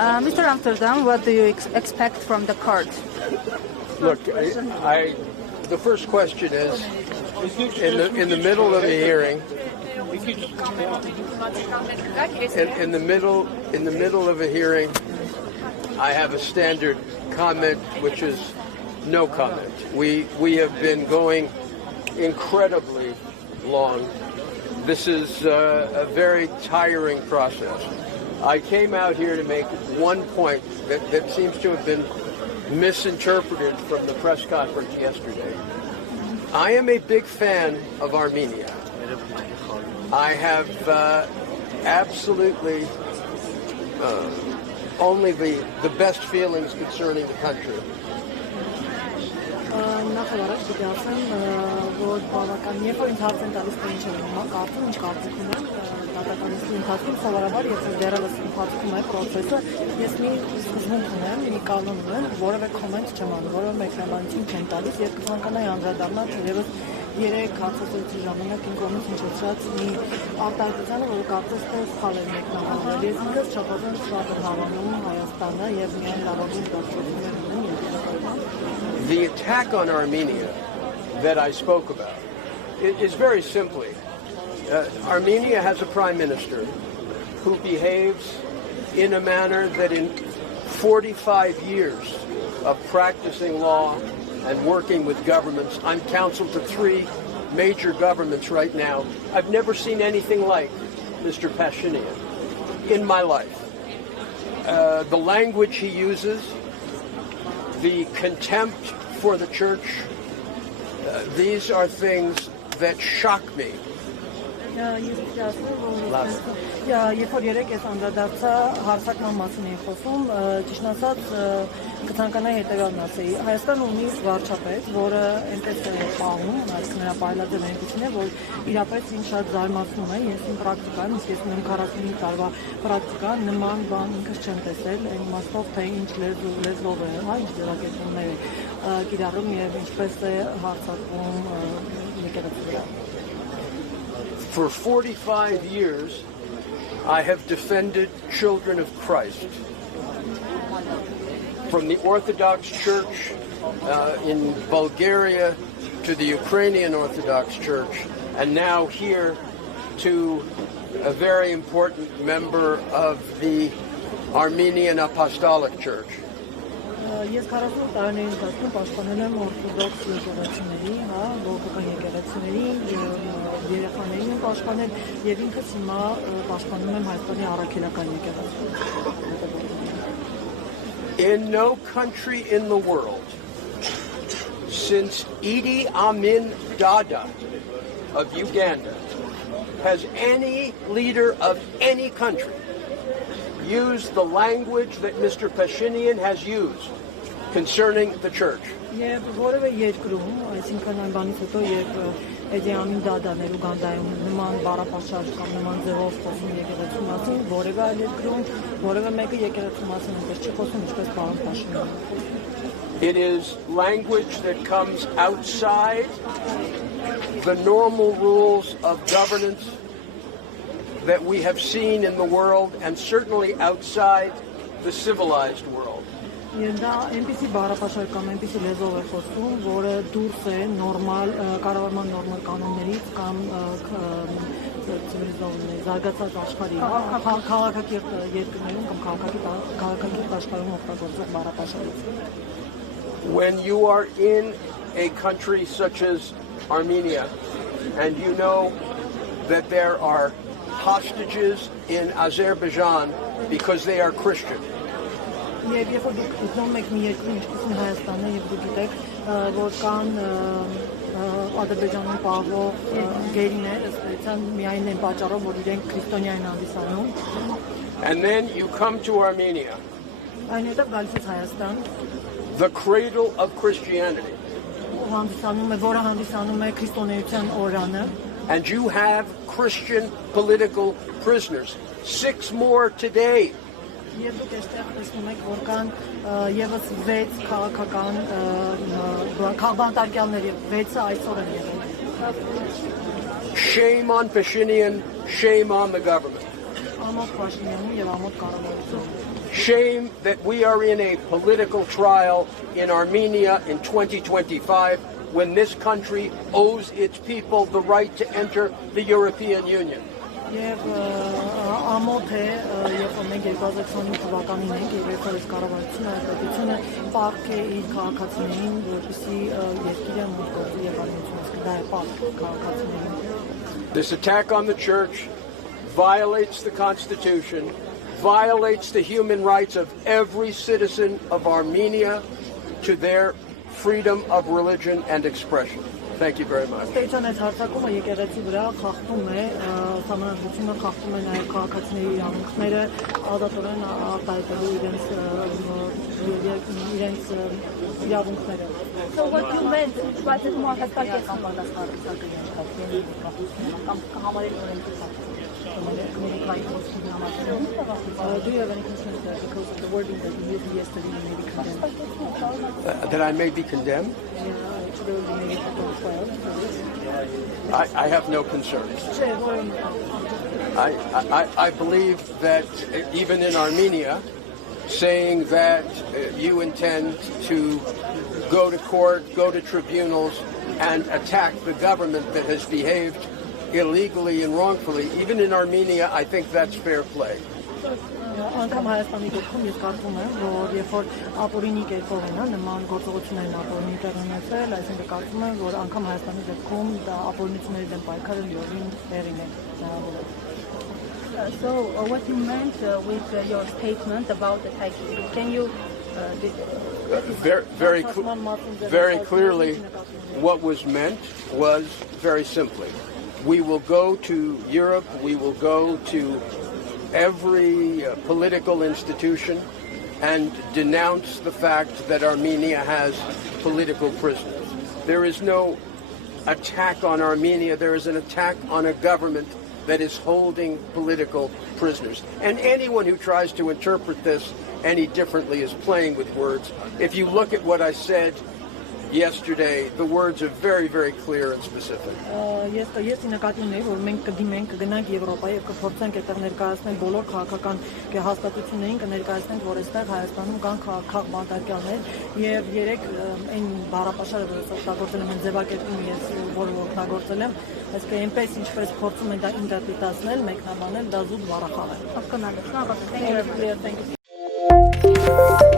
Mr. Amsterdam, what do you expect from the court? Look, the first question is, in the middle of a hearing, in the middle of a hearing, I have a standard comment, which is no comment. We have been going incredibly long. This is a very tiring process. I came out here to make one point that seems to have been misinterpreted from the press conference yesterday. I am a big fan of Armenia. I have absolutely only the best feelings concerning the country. Նախարարը դիտացան որ բավական երբ որ ինձ հարց են տալիս թե ինչ եմ կարծում ինչ կարծիքում եմ դատականության ընթացքում սովորաբար եթե դեռևս ընթացքում է process-ը ես մի սկզբունք ունեմ մի կանոն ունեմ որևէ comment չեմ անում որևէ մեկնաբանություն չեմ տալիս եւ կցանկանայի անդրադառնալ թերևս երեք հացասրտի ժամանակ իմ կողմից հնչեցրած մի արտահայտությանը որը կարծես թե սխալ է մեկնաբանվել ես ինքս չափազանց շատ եմ հավանում Հայաստանը եւ միայն լավագույն դաշտություններ ունեմ The attack on Armenia that I spoke about is very simply, Armenia has a prime minister who behaves in a manner that in 45 years of practicing law and working with governments, I'm counsel to 3 major governments right now. I've never seen anything like Mr. Pashinyan in my life. The language he uses, the contempt for the church, these are things that shock me. Երբ որ երեք ես անդրադարձա հարցակման մասին էի խոսում, ճիշտ ասած կցանկանայի հետևյալն ասեի. Հայաստանը ունի վարչապետ, որը այնպես է պահում, այսինքն նրա պայլաձև այնպիսին է, որ իրապես ինձ շատ զարմացնում է, ես իմ պրակտիկայում, իսկ ես ունեմ 45 տարվա պրակտիկա, նման բան ինքս չեմ տեսել, այն իմաստով թե ինչ լեզվով է, ինչ ձևակերպումներ է կիրառում եւ ինչպես է հարձակվում եկեղեցու վրա. For 45 years, I have defended children of Christ. From the Orthodox Church in Bulgaria to the Ukrainian Orthodox Church, and now here to a very important member of the Armenian Apostolic Church. Ես 40 տարիների ընթացքում պաշտպանել եմ օրթոդոքս եկեղեցիների, բողոքական եկեղեցիների, երեխաներին եմ պաշտպանել եւ ինքս հիմա պաշտպանում եմ Հայաստանի առաքելական եկեղեցին. In no country in the world since Idi Amin Dada of Uganda has any leader of any country used the language that Mr. Pashinyan has used concerning the church. Եվ որևէ երկրում, այսինքն այն բանից հետո, երբ Էդի Ամին Դադան էր Ուգանդայում նման բառապաշարժ կամ նման ձևով խոսում եկեղեցու մասին, որևէ այլ երկրում, որևէ մեկը եկեղեցու մասին այնպես չի խոսում, ինչպես պարոն Փաշինյանը. It is language that comes outside the normal rules of governance that we have seen in the world and certainly outside the civilized world. Եվ դա այնպիսի բառապաշար կամ այնպիսի լեզվով է խոսում, որը դուրս է նորմալ կառավարման նորմալ կանոններից կամ զարգացած աշխարհի քաղաքակիրթ երկրներում կամ քաղաքակիրթ աշխարհում օգտագործող բառապաշարից. When you are in a country such as Armenia and you know that there are hostages in Azerbaijan because they are Christian. Եվ երբ որ դուք գտնում եք մի երկրում, ինչպես է Հայաստանը, եւ դուք գիտեք, որ կան Ադրբեջանում պահվող գերիներ, ըստ միայն այն պատճառով, որ իրենք քրիստոնյա են հանդիսանում. And then you come to Armenia. Այնուհետև գալիս է Հայաստան. The cradle of Christianity. Որը հանդիսանում է քրիստոնեության օրրանը. And you have Christian political prisoners. 6 more today. Եվ դուք այստեղ տեսնում եք, որ կան եւս 6 քաղաքական բանտարկյալներ եւ 6-ը այսօր են եղել. Shame on Pashinyan, shame on the government. Ամոթ Փաշինյանին եւ ամոթ կառավարությանը. Shame that we are in a political trial in Armenia in 2025 when this country owes its people the right to enter the European Union. Եվ ամոթ է, երբ մենք 2025 թվականին ենք եւ երբ այս կառավարությունը պետությունը պարտք է իր քաղաքացիներին, որպեսզի երկիրը մուտք գործի եւ արմենությունից դա է պարտք քաղաքացիներին։ This attack on the church violates the Constitution, violates the human rights of every citizen of Armenia to their freedom of religion and expression. Thank you very much. Ստեյցան այս հարձակումը եկեղեցի վրա խախտում է, համանadությունը խախտում է նաև քաղաքացիների իրավունքները, ազատորեն արտահայտելու իրենց իրավունքները։ So what you meant, բայց այդ մոհակացիա կամ Do you have any concerns that because of the wording that you used yesterday you may be condemned? That I may be condemned? There will be maybe a trial for this? I have no concerns. I believe that even in Armenia, saying that you intend to go to court, go to tribunals, and attack the government that has behaved illegally and wrongfully, even in Armenia, I think that's fair play. Անկամ Հայաստանի դեպքում ես կարծում եմ, որ երբ որ ապօրինի կերպով են նման գործողություններն ապօրինի տեղ ունեցել, այսինքն կարծում եմ, որ անկամ Հայաստանի դեպքում դա ապօրինությունների դեմ պայքարը լիովին հերին է հնարավորել։ So what you meant with your statement about the Taipei, can you very clearly, what was meant was very simply, we will go to Europe, we will go to every political institution and denounce the fact that Armenia has political prisoners. There is no attack on Armenia, there is an attack on a government that is holding political prisoners. And anyone who tries to interpret this any differently is playing with words. If you look at what I said yesterday, the words are very, very clear and specific. Ես նկատի ունեի, որ մենք կդիմենք, կգնանք Եվրոպա եւ կփորձենք այդտեղ ներկայացնել բոլոր քաղաքական հաստատություններին, կներկայացնենք, որ այստեղ Հայաստանում կան քաղաքբանտարկյալներ եւ երեք այն բառապաշարը, որ օգտագործել եմ, ձևակերպում ես, որը օգտագործել եմ, այսինքն այնպես ինչպես փորձում են դա ինտերպրետացնել, մեկնաբանել, դա զուտ բառախաղ է։ Հասկանալի։ Thank you.